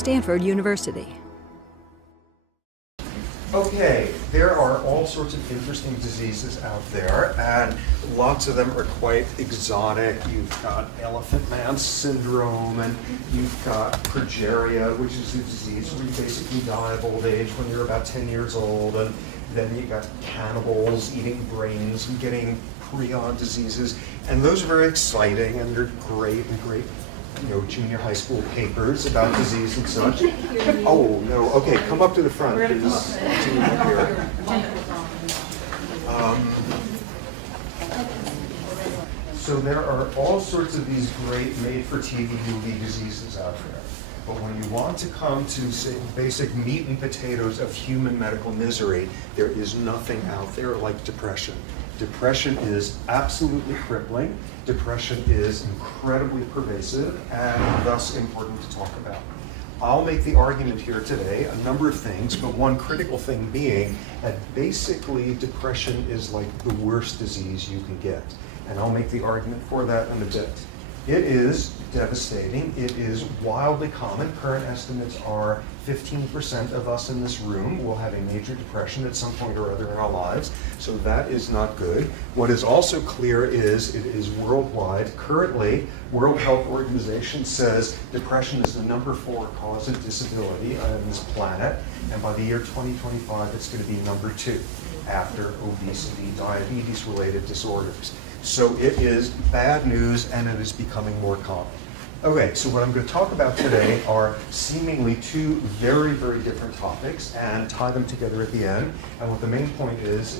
Stanford University. Okay, there are all sorts of interesting diseases out there, and lots of them are quite exotic. You've got elephant man syndrome, and you've got progeria, which is a disease where you basically die of old age when you're about 10 years old, and then you've got cannibals eating brains and getting prion diseases, and those are very exciting, and they're great, junior high school papers about disease and such. Oh, no, okay, come up to the front, please. So there are all sorts of these great made-for-TV movie diseases out there. But when you want to come to, say, basic meat and potatoes of human medical misery, there is nothing out there like depression. Depression is absolutely crippling. Depression is incredibly pervasive and thus important to talk about. I'll make the argument here today, a number of things, but one critical thing being that basically depression is like the worst disease you can get. And I'll make the argument for that in a bit. It is devastating. It is wildly common. Current estimates are 15% of us in this room will have a major depression at some point or other in our lives. So that is not good. What is also clear is it is worldwide. Currently, World Health Organization says depression is the number 4 cause of disability on this planet. And by the year 2025, it's going to be number 2 after obesity, diabetes-related disorders. So it is bad news, and it is becoming more common. Okay, so what I'm going to talk about today are seemingly 2 very, very different topics and tie them together at the end. And what the main point is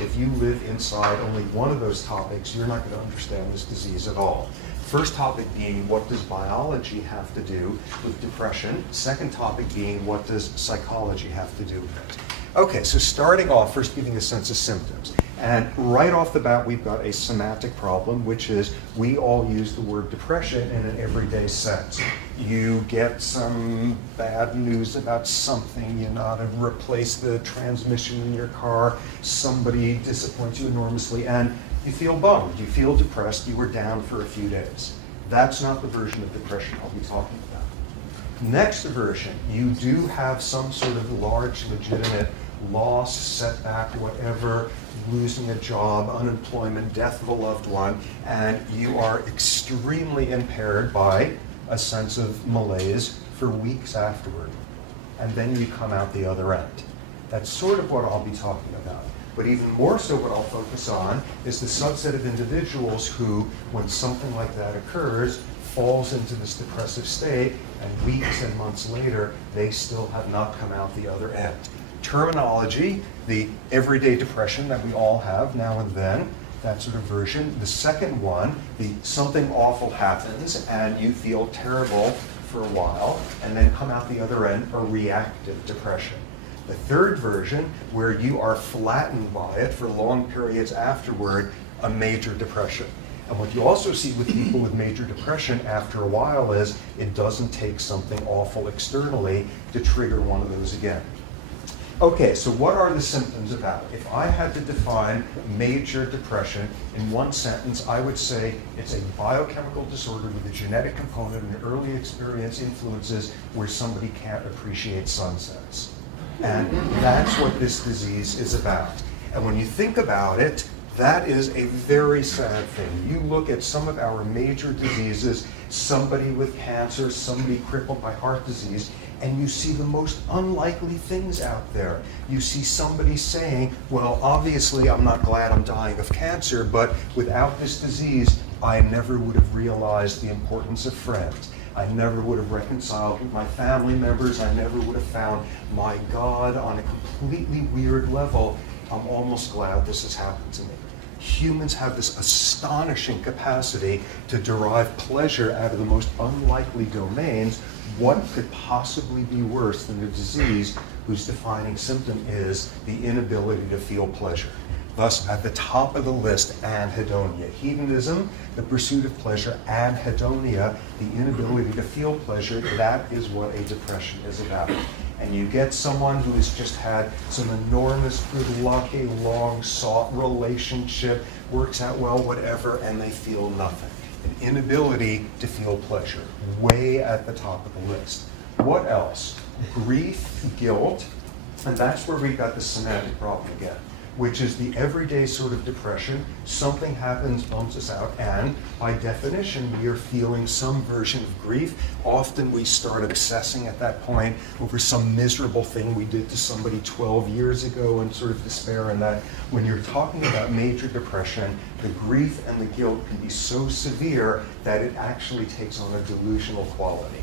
if you live inside only one of those topics, you're not going to understand this disease at all. First topic being, what does biology have to do with depression? Second topic being, what does psychology have to do with it? Okay, so starting off, first giving a sense of symptoms. And right off the bat, we've got a semantic problem, which is we all use the word depression in an everyday sense. You get some bad news about something, you know, to replace the transmission in your car, somebody disappoints you enormously, and you feel bummed, you feel depressed, you were down for a few days. That's not the version of depression I'll be talking about. Next version, you do have some sort of large, legitimate loss, setback, whatever, losing a job, unemployment, death of a loved one, and you are extremely impaired by a sense of malaise for weeks afterward. And then you come out the other end. That's sort of what I'll be talking about. But even more so what I'll focus on is the subset of individuals who, when something like that occurs, falls into this depressive state, and weeks and months later, they still have not come out the other end. Terminology, the everyday depression that we all have now and then, that sort of version. The second one, the something awful happens and you feel terrible for a while and then come out the other end, a reactive depression. The third version, where you are flattened by it for long periods afterward, a major depression. And what you also see with people with major depression after a while is it doesn't take something awful externally to trigger one of those again. Okay, so what are the symptoms about? If I had to define major depression in one sentence, I would say it's a biochemical disorder with a genetic component and early experience influences where somebody can't appreciate sunsets. And that's what this disease is about. And when you think about it, that is a very sad thing. You look at some of our major diseases, somebody with cancer, somebody crippled by heart disease, and you see the most unlikely things out there. You see somebody saying, well, obviously I'm not glad I'm dying of cancer, but without this disease, I never would have realized the importance of friends. I never would have reconciled with my family members. I never would have found my God on a completely weird level. I'm almost glad this has happened to me. Humans have this astonishing capacity to derive pleasure out of the most unlikely domains. What could possibly be worse than a disease whose defining symptom is the inability to feel pleasure? Thus, at the top of the list, anhedonia. Hedonism, the pursuit of pleasure, anhedonia, the inability to feel pleasure, that is what a depression is about. And you get someone who has just had some enormous good luck, a long-sought relationship, works out well, whatever, and they feel nothing. An inability to feel pleasure, way at the top of the list. What else? Grief, guilt, and that's where we got the semantic problem again, which is the everyday sort of depression. Something happens, bumps us out, and by definition, we are feeling some version of grief. Often we start obsessing at that point over some miserable thing we did to somebody 12 years ago and sort of despair. And that when you're talking about major depression, the grief and the guilt can be so severe that it actually takes on a delusional quality.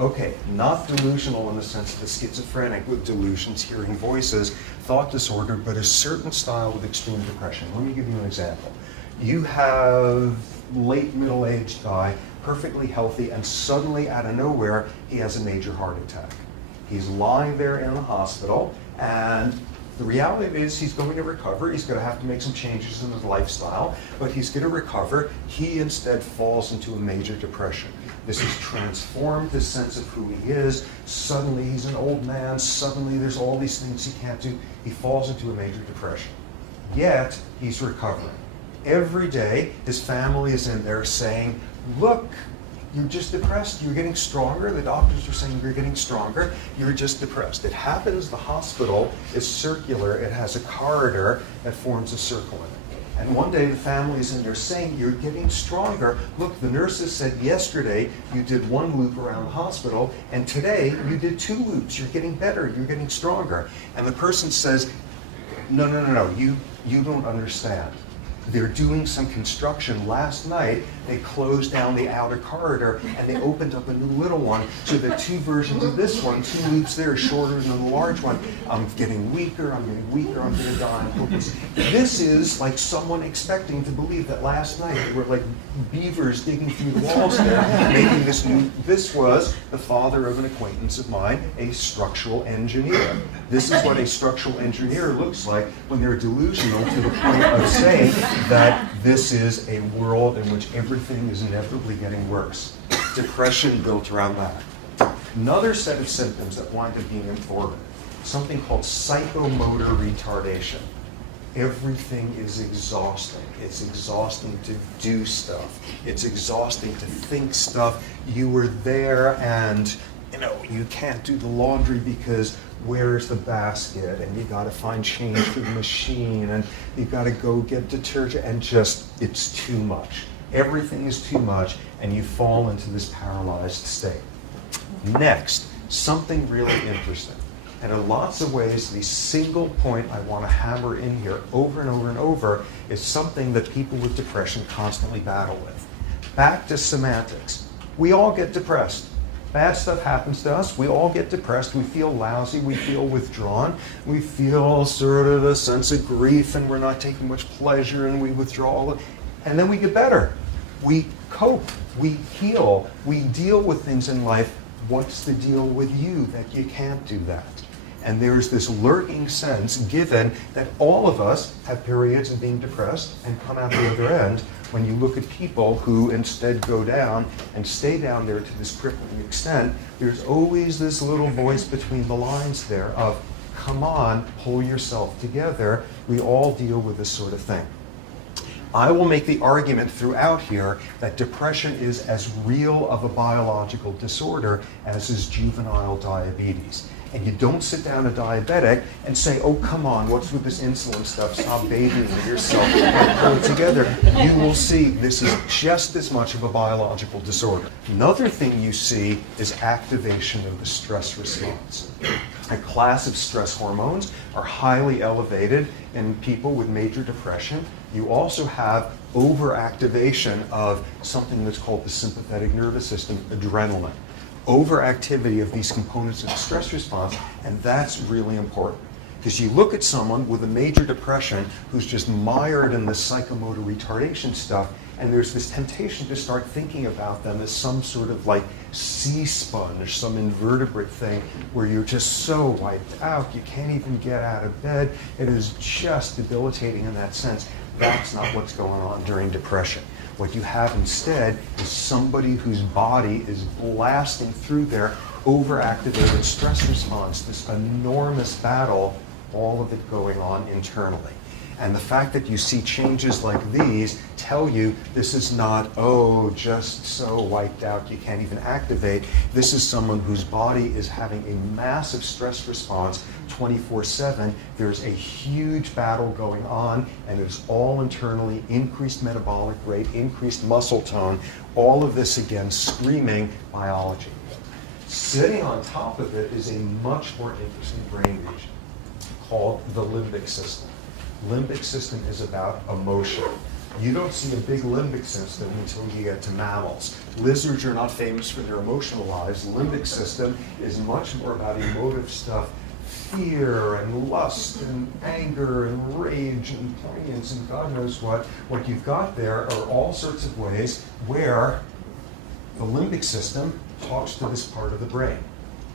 Okay, not delusional in the sense of the schizophrenic with delusions, hearing voices, thought disorder, but a certain style with extreme depression. Let me give you an example. You have late middle-aged guy, perfectly healthy, and suddenly out of nowhere, he has a major heart attack. He's lying there in the hospital, and the reality is he's going to recover. He's going to have to make some changes in his lifestyle, but he's going to recover. He instead falls into a major depression. This has transformed his sense of who he is. Suddenly he's an old man. Suddenly there's all these things he can't do. He falls into a major depression. Yet he's recovering. Every day his family is in there saying, look, you're just depressed. You're getting stronger. The doctors are saying you're getting stronger. You're just depressed. It happens the hospital is circular. It has a corridor that forms a circle in it. And one day the family is in there saying, you're getting stronger. Look, the nurses said yesterday you did 1 loop around the hospital, and today you did 2 loops. You're getting better. You're getting stronger. And the person says, no, you don't understand. They're doing some construction. Last night, they closed down the outer corridor and they opened up a new little one. So there are 2 versions of this one, 2 loops there, shorter than the large one. I'm getting weaker, I'm going to die. This is like someone expecting to believe that last night they were like beavers digging through the walls there, making this new. This was the father of an acquaintance of mine, a structural engineer. This is what a structural engineer looks like when they're delusional to the point of saying that this is a world in which everything is inevitably getting worse. Depression built around that. Another set of symptoms that wind up being informative, something called psychomotor retardation. Everything is exhausting. It's exhausting to do stuff. It's exhausting to think stuff. You were there and you can't do the laundry because where's the basket, and you got to find change for the machine, and you got to go get detergent, and just it's too much. Everything is too much, and you fall into this paralyzed state. Next, something really interesting. And in lots of ways, the single point I want to hammer in here over and over and over is something that people with depression constantly battle with. Back to semantics. We all get depressed. Bad stuff happens to us. We all get depressed. We feel lousy. We feel withdrawn. We feel sort of a sense of grief, and we're not taking much pleasure, and we withdraw. And then we get better. We cope. We heal. We deal with things in life. What's the deal with you that you can't do that? And there's this lurking sense, given that all of us have periods of being depressed and come out the other end, when you look at people who instead go down and stay down there to this crippling extent, there's always this little voice between the lines there of, come on, pull yourself together. We all deal with this sort of thing. I will make the argument throughout here that depression is as real of a biological disorder as is juvenile diabetes. And you don't sit down a diabetic and say, oh, come on, what's with this insulin stuff? Stop bathing yourself and pull it together. You will see this is just as much of a biological disorder. Another thing you see is activation of the stress response. A class of stress hormones are highly elevated in people with major depression. You also have overactivation of something that's called the sympathetic nervous system, adrenaline. Overactivity of these components of the stress response, and that's really important. Because you look at someone with a major depression who's just mired in this psychomotor retardation stuff, and there's this temptation to start thinking about them as some sort of like sea sponge, some invertebrate thing where you're just so wiped out, you can't even get out of bed. It is just debilitating in that sense. That's not what's going on during depression. What you have instead is somebody whose body is blasting through their overactivated stress response, this enormous battle, all of it going on internally. And the fact that you see changes like these tell you this is not, oh, just so wiped out you can't even activate. This is someone whose body is having a massive stress response 24/7. There's a huge battle going on, and it's all internally, increased metabolic rate, increased muscle tone, all of this again screaming biology. Sitting on top of it is a much more interesting brain region called the limbic system. Limbic system is about emotion. You don't see a big limbic system until you get to mammals. Lizards are not famous for their emotional lives. Limbic system is much more about emotive stuff, fear and lust and anger and rage and poignance and God knows what. What you've got there are all sorts of ways where the limbic system talks to this part of the brain.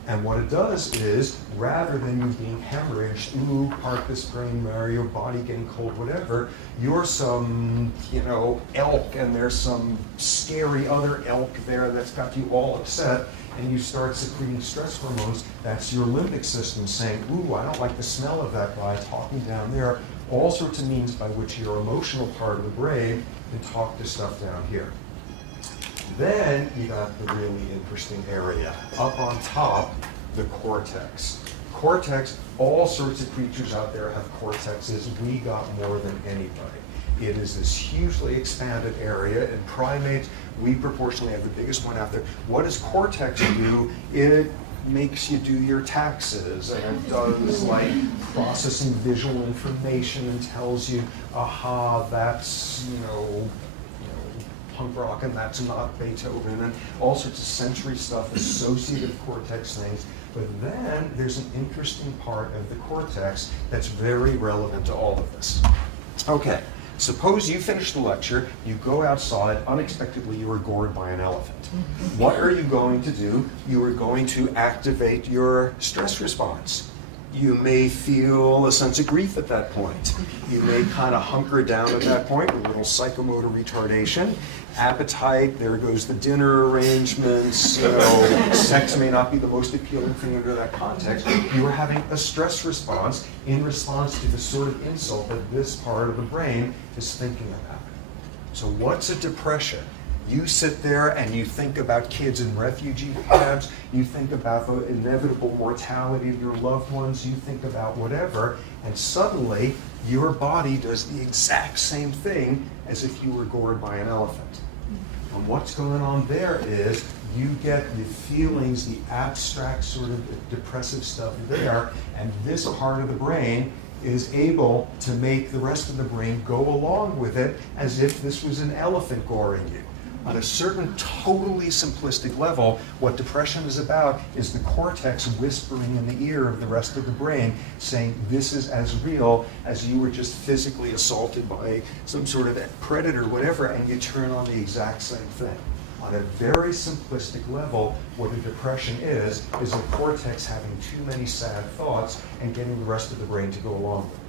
And what it does is, rather than you being hemorrhaged, ooh, part this brain area, body getting cold, whatever, you're some, elk, and there's some scary other elk there that's got you all upset, and you start secreting stress hormones. That's your limbic system saying, ooh, I don't like the smell of that guy talking down there. All sorts of means by which your emotional part of the brain can talk to stuff down here. Then you got the really interesting area. Up on top, the cortex. Cortex, all sorts of creatures out there have cortexes. We got more than anybody. It is this hugely expanded area. In primates, we proportionally have the biggest one out there. What does cortex do? It makes you do your taxes, and it does like processing visual information and tells you, aha, that's, punk rock, and that's not Beethoven, and all sorts of sensory stuff, associative cortex things. But then there's an interesting part of the cortex that's very relevant to all of this. Okay, suppose you finish the lecture, you go outside, unexpectedly you are gored by an elephant. What are you going to do? You are going to activate your stress response. You may feel a sense of grief at that point. You may kind of hunker down at that point with a little psychomotor retardation. Appetite, there goes the dinner arrangements, sex may not be the most appealing thing under that context. You are having a stress response in response to the sort of insult that this part of the brain is thinking about. So what's a depression? You sit there and you think about kids in refugee camps, you think about the inevitable mortality of your loved ones, you think about whatever, and suddenly your body does the exact same thing as if you were gored by an elephant. And what's going on there is you get the feelings, the abstract sort of depressive stuff there, and this part of the brain is able to make the rest of the brain go along with it as if this was an elephant goring you. On a certain totally simplistic level, what depression is about is the cortex whispering in the ear of the rest of the brain, saying this is as real as you were just physically assaulted by some sort of predator, whatever, and you turn on the exact same thing. On a very simplistic level, what a depression is the cortex having too many sad thoughts and getting the rest of the brain to go along with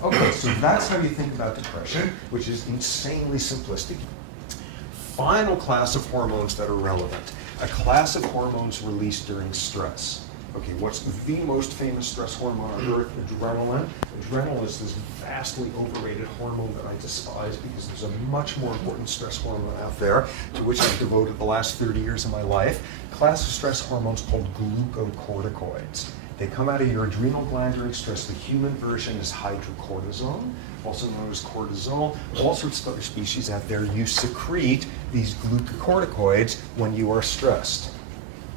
it. Okay, so that's how you think about depression, which is insanely simplistic. Final class of hormones that are relevant. A class of hormones released during stress. Okay, what's the most famous stress hormone on earth? Adrenaline. Adrenaline is this vastly overrated hormone that I despise because there's a much more important stress hormone out there to which I've devoted the last 30 years of my life. Class of stress hormones called glucocorticoids. They come out of your adrenal gland during stress. The human version is hydrocortisone, also known as cortisol. All sorts of other species out there, you secrete these glucocorticoids when you are stressed.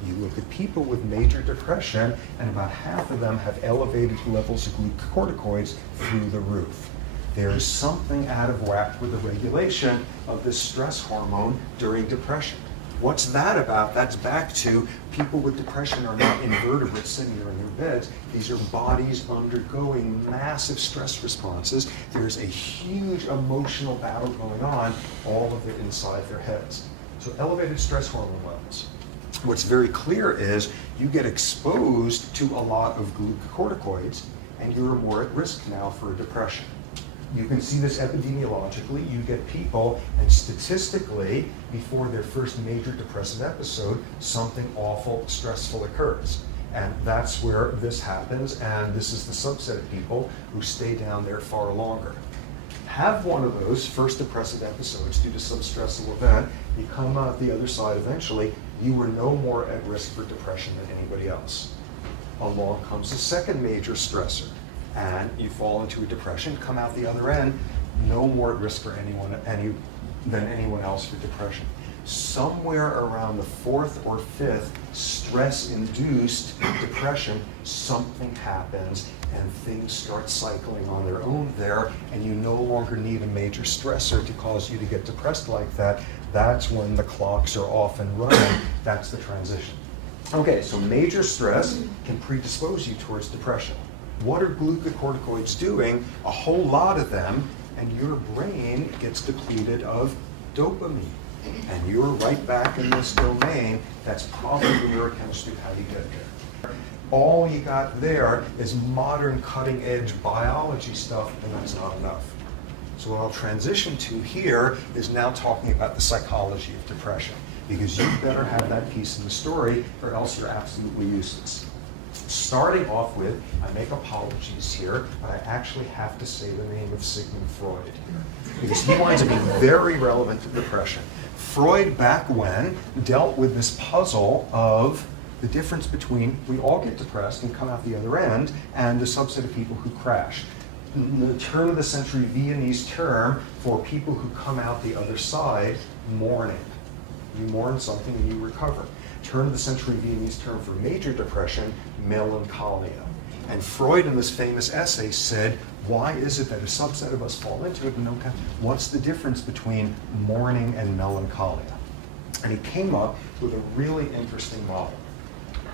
You look at people with major depression, and about half of them have elevated levels of glucocorticoids through the roof. There is something out of whack with the regulation of this stress hormone during depression. What's that about? That's back to people with depression are not invertebrates sitting there in their beds. These are bodies undergoing massive stress responses. There's a huge emotional battle going on, all of it inside their heads. So elevated stress hormone levels. What's very clear is you get exposed to a lot of glucocorticoids and you're more at risk now for depression. You can see this epidemiologically. You get people, and statistically, before their first major depressive episode, something awful, stressful occurs. And that's where this happens, and this is the subset of people who stay down there far longer. Have one of those first depressive episodes due to some stressful event, you come out the other side eventually, you were no more at risk for depression than anybody else. Along comes a second major stressor, and you fall into a depression, come out the other end, no more at risk for than anyone else for depression. Somewhere around the fourth or fifth stress-induced depression, something happens and things start cycling on their own there, and you no longer need a major stressor to cause you to get depressed like that. That's when the clocks are off and running. That's the transition. Okay, so major stress can predispose you towards depression. What are glucocorticoids doing? A whole lot of them, and your brain gets depleted of dopamine. And you're right back in this domain. That's probably neurochemistry, how you get there. All you got there is modern cutting-edge biology stuff, and that's not enough. So what I'll transition to here is now talking about the psychology of depression, because you better have that piece in the story, or else you're absolutely useless. Starting off with, I make apologies here, but I actually have to say the name of Sigmund Freud here, because he winds up being very relevant to depression. Freud, back when, dealt with this puzzle of the difference between we all get depressed and come out the other end, and the subset of people who crash. The turn of the century Viennese term for people who come out the other side, mourning. You mourn something and you recover. Turn of the century Viennese term for major depression, melancholia. And Freud in this famous essay said, why is it that a subset of us fall into it and don't have, what's the difference between mourning and melancholia? And he came up with a really interesting model.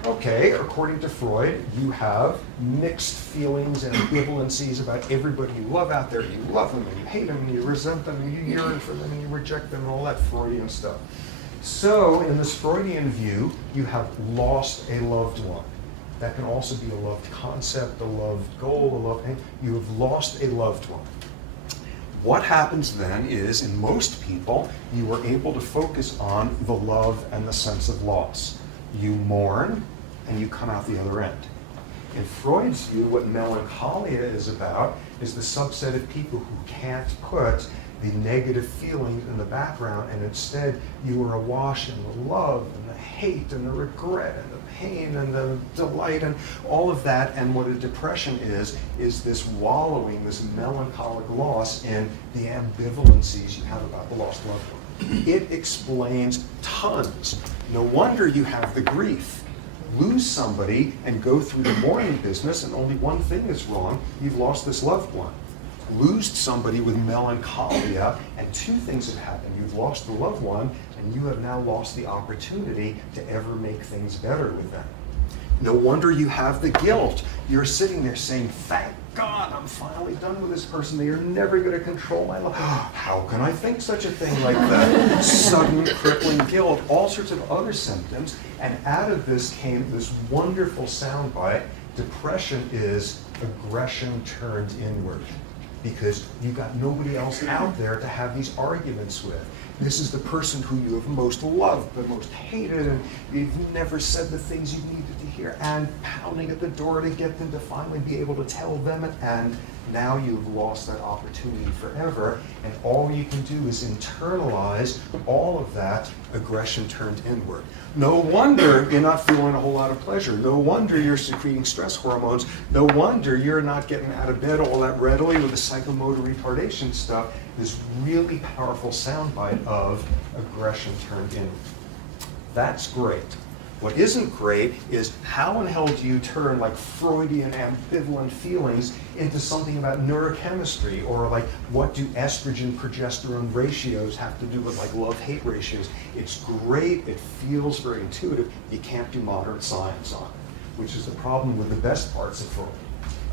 Okay, according to Freud, you have mixed feelings and ambivalencies about everybody you love out there. You love them and you hate them and you resent them and you yearn for them and you reject them and all that Freudian stuff. So in this Freudian view, you have lost a loved one. That can also be a loved concept, a loved goal, a loved thing. You have lost a loved one. What happens then is, in most people, you are able to focus on the love and the sense of loss. You mourn, and you come out the other end. In Freud's view, what melancholia is about is the subset of people who can't put the negative feelings in the background, and instead you are awash in the love and the hate and the regret and the pain and the delight and all of that. And what a depression is this wallowing, this melancholic loss in the ambivalencies you have about the lost loved one. It explains tons. No wonder you have the grief. Lose somebody and go through the mourning business and only one thing is wrong, you've lost this loved one. Lose somebody with melancholia and two things have happened. You've lost the loved one and you have now lost the opportunity to ever make things better with them. No wonder you have the guilt. You're sitting there saying, thank God, I'm finally done with this person. They are never going to control my life. How can I think such a thing like that? Sudden crippling guilt, all sorts of other symptoms. And out of this came this wonderful soundbite. Depression is aggression turned inward, because you've got nobody else out there to have these arguments with. This is the person who you have most loved but most hated, and you've never said the things you needed to hear, and pounding at the door to get them to finally be able to tell them it, and now you've lost that opportunity forever, and all you can do is internalize all of that aggression turned inward. No wonder you're not feeling a whole lot of pleasure. No wonder you're secreting stress hormones. No wonder you're not getting out of bed all that readily with the psychomotor retardation stuff. This really powerful soundbite of aggression turned inward. That's great. What isn't great is how in hell do you turn like Freudian ambivalent feelings into something about neurochemistry, or like what do estrogen progesterone ratios have to do with like love-hate ratios? It's great, it feels very intuitive, you can't do modern science on it, which is the problem with the best parts of Freud.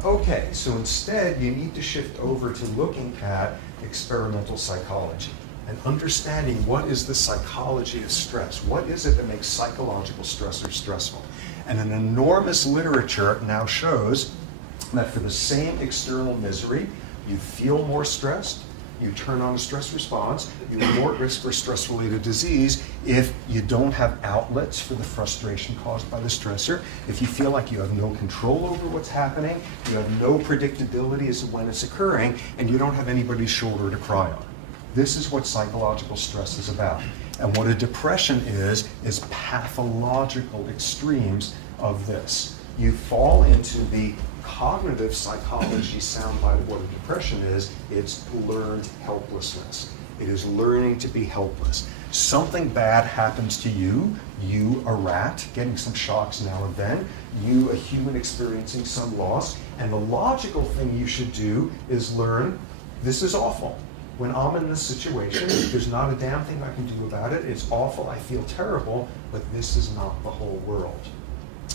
Okay, so instead you need to shift over to looking at experimental psychology and understanding what is the psychology of stress. What is it that makes psychological stressors stressful? And an enormous literature now shows that for the same external misery, you feel more stressed, You turn on a stress response, you're more at risk for stress-related disease if you don't have outlets for the frustration caused by the stressor, if you feel like you have no control over what's happening, you have no predictability as to when it's occurring, and you don't have anybody's shoulder to cry on. This is what psychological stress is about. And what a depression is pathological extremes of this. You fall into the cognitive psychology soundbite of what a depression is. It's learned helplessness. It is learning to be helpless. Something bad happens to you, a rat, getting some shocks now and then, you, a human experiencing some loss, and the logical thing you should do is learn, this is awful. When I'm in this situation, there's not a damn thing I can do about it. It's awful, I feel terrible, but this is not the whole world.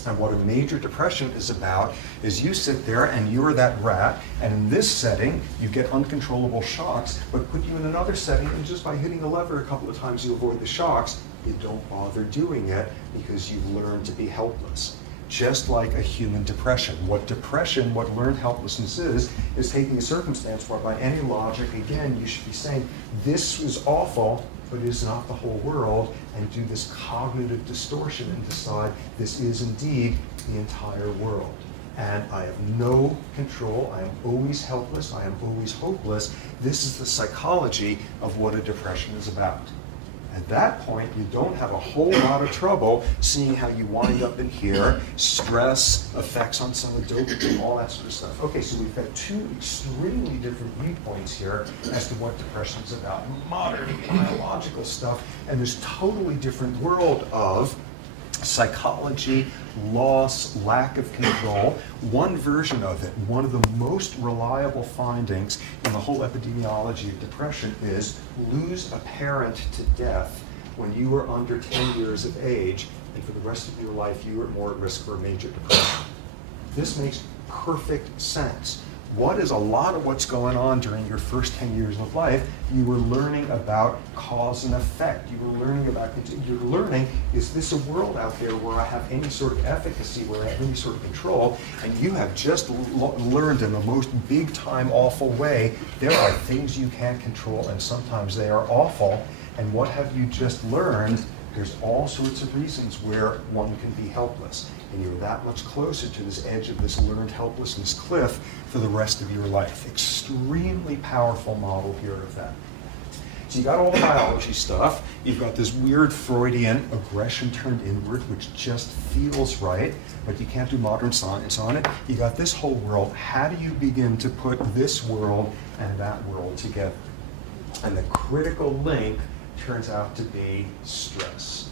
And what a major depression is about is you sit there and you're that rat, and in this setting, you get uncontrollable shocks, but put you in another setting, and just by hitting a lever a couple of times you avoid the shocks, you don't bother doing it because you've learned to be helpless. Just like a human depression. What learned helplessness is taking a circumstance where by any logic, again, you should be saying, this is awful, but it is not the whole world, and do this cognitive distortion and decide this is indeed the entire world. And I have no control, I am always helpless, I am always hopeless. This is the psychology of what a depression is about. At that point, you don't have a whole lot of trouble seeing how you wind up in here, stress, effects on some of dopamine, all that sort of stuff. Okay, so we've got two extremely different viewpoints here as to what depression is about. Modern biological stuff, and this totally different world of psychology, loss, lack of control. One version of it, one of the most reliable findings in the whole epidemiology of depression is lose a parent to death when you were under 10 years of age, and for the rest of your life you were more at risk for a major depression. This makes perfect sense. What is a lot of what's going on during your first 10 years of life? You were learning about cause and effect. You were learning about, you're learning, is this a world out there where I have any sort of efficacy, where I have any sort of control? And you have just learned in the most big time awful way, there are things you can't control and sometimes they are awful. And what have you just learned? There's all sorts of reasons where one can be helpless. And you're that much closer to this edge of this learned helplessness cliff for the rest of your life. Extremely powerful model here of that. So you got all the biology stuff. You've got this weird Freudian aggression turned inward, which just feels right, but you can't do modern science on it. You got this whole world. How do you begin to put this world and that world together? And the critical link turns out to be stress.